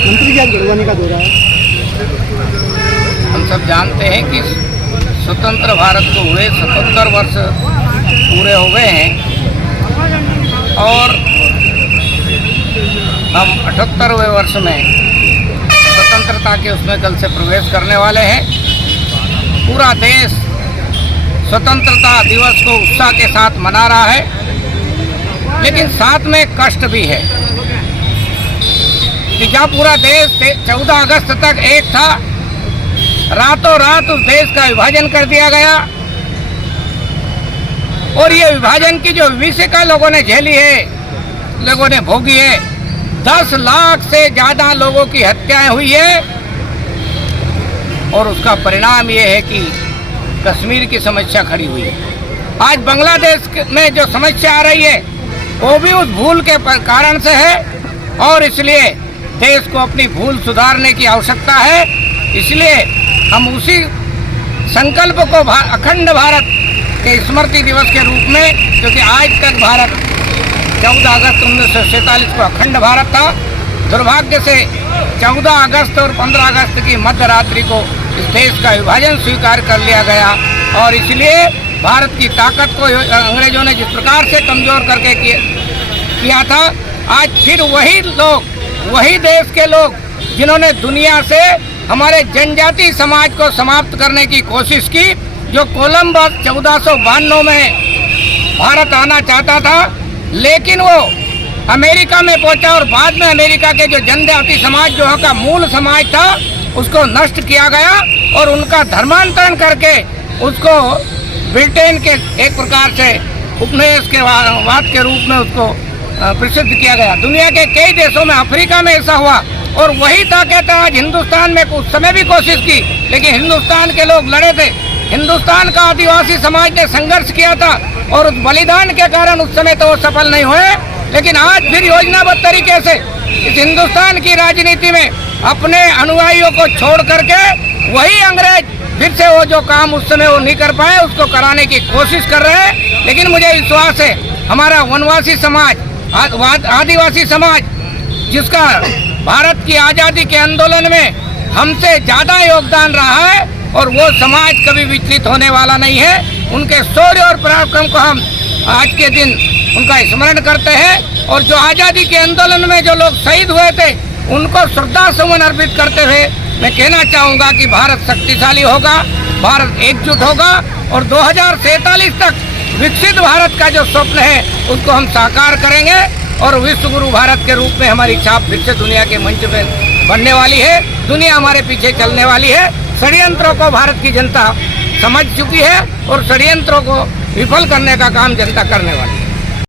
मंत्री जी आज गुड़गांव का दौरा है। हम सब जानते हैं कि स्वतंत्र भारत को हुए 77 वर्ष पूरे हो गए हैं और हम 78वें वर्ष में स्वतंत्रता के उसमें कल से प्रवेश करने वाले हैं। पूरा देश स्वतंत्रता दिवस को उत्साह के साथ मना रहा है, लेकिन साथ में कष्ट भी है कि जहाँ पूरा देश 14 अगस्त तक एक था, रातों रात उस देश का विभाजन कर दिया गया और ये विभाजन की जो विभीषिका लोगों ने झेली है, लोगों ने भोगी है। 10 लाख से ज़्यादा लोगों की हत्याएं हुई है और उसका परिणाम ये है कि कश्मीर की समस्या खड़ी हुई है। आज बांग्लादेश में जो समस्या आ रही है वो भी उस भूल के कारण से है और इसलिए देश को अपनी भूल सुधारने की आवश्यकता है। इसलिए हम उसी संकल्प को अखंड भारत के स्मृति दिवस के रूप में, क्योंकि आज तक भारत 14 अगस्त 1947 को अखंड भारत था, दुर्भाग्य से 14 अगस्त और 15 अगस्त की मध्य रात्रि को इस देश का विभाजन स्वीकार कर लिया गया और इसलिए भारत की ताकत को अंग्रेजों ने जिस प्रकार से कमज़ोर करके किया था, आज फिर वही लोग, वही देश के लोग जिन्होंने दुनिया से हमारे जनजाति समाज को समाप्त करने की कोशिश की, जो कोलंबस 1492 में भारत आना चाहता था, लेकिन वो अमेरिका में पहुंचा और बाद में अमेरिका के जो जनजाति समाज जो का मूल समाज था उसको नष्ट किया गया और उनका धर्मांतरण करके उसको ब्रिटेन के एक प्रकार से उपनिवेश के वाद के रूप में उसको प्रसिद्ध किया गया। दुनिया के कई देशों में, अफ्रीका में ऐसा हुआ और वही ताकत आज हिंदुस्तान में उस समय भी कोशिश की, लेकिन हिंदुस्तान के लोग लड़े थे। हिंदुस्तान का आदिवासी समाज ने संघर्ष किया था और उस बलिदान के कारण उस समय तो वो सफल नहीं हुए, लेकिन आज फिर योजनाबद्ध तरीके से इस हिंदुस्तान की राजनीति में अपने अनुयायियों को छोड़ करके वही अंग्रेज फिर से वो जो काम उस समय वो नहीं कर पाए उसको कराने की कोशिश कर रहे हैं। लेकिन मुझे विश्वास है हमारा वनवासी समाज, आदिवासी समाज, जिसका भारत की आज़ादी के आंदोलन में हमसे ज़्यादा योगदान रहा है और वो समाज कभी विचलित होने वाला नहीं है। उनके शौर्य और पराक्रम को हम आज के दिन उनका स्मरण करते हैं और जो आज़ादी के आंदोलन में जो लोग शहीद हुए थे उनको श्रद्धा सुमन अर्पित करते हुए मैं कहना चाहूँगा कि भारत शक्तिशाली होगा, भारत एकजुट होगा और 2047 तक विकसित भारत का जो स्वप्न है उसको हम साकार करेंगे और विश्व गुरु भारत के रूप में हमारी छाप फिर से दुनिया के मंच में बनने वाली है। दुनिया हमारे पीछे चलने वाली है। षड्यंत्रों को भारत की जनता समझ चुकी है और षड्यंत्रों को विफल करने का काम जनता करने वाली है।